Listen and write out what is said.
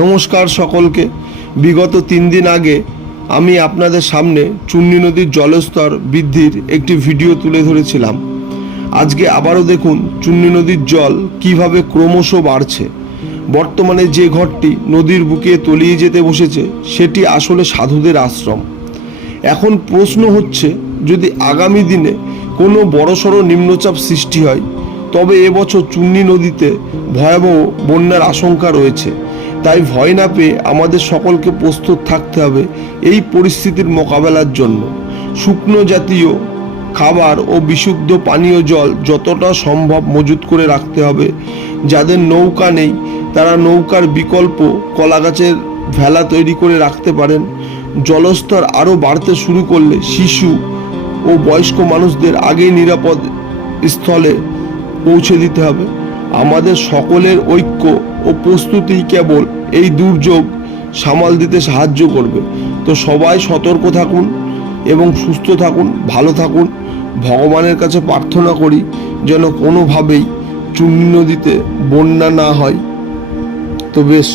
নমস্কার সকলকে। বিগত 3 দিন আগে আমি আপনাদের সামনে চুন্নি নদীর জলস্তর বৃদ্ধির একটি ভিডিও তুলে ধরেছিলাম। আজকে আবারও দেখুন চুন্নি নদীর জল কিভাবে ক্রমশ বাড়ছে। বর্তমানে যে ঘরটি নদীর বুকে তলিয়ে যেতে বসেছে সেটি আসলে সাধুদের আশ্রম। এখন প্রশ্ন হচ্ছে, যদি আগামী দিনে কোনো বড়সড় নিম্নচাপ সৃষ্টি হয় তবে এবছর চুন্নি নদীতে ভয়াবহ বন্যার আশঙ্কা রয়েছে। তাই ভয় না পেয়ে আমাদের সকলকে প্রস্তুত থাকতে হবে এই পরিস্থিতির মোকাবেলার জন্য। শুকনো জাতীয় খাবার ও বিশুদ্ধ পানীয় জল যতটা সম্ভব মজুত করে রাখতে হবে। যাদের নৌকা নেই তারা নৌকার বিকল্প কলাগাছের ভেলা তৈরি করে রাখতে পারেন। জলস্তর আরও বাড়তে শুরু করলে শিশু ও বয়স্ক মানুষদের আগেই নিরাপদ স্থলে পৌঁছে দিতে হবে। আমাদের সকলের ঐক্য ও প্রস্তুতি কেবল এই দুর্যোগ সামাল দিতে সাহায্য করবে। তো সবাই সতর্ক থাকুন এবং সুস্থ থাকুন, ভালো থাকুন। ভগবানের কাছে প্রার্থনা করি যেন কোনোভাবেই চুন্নি নদীতে বন্যা না হয়। তো বেশ।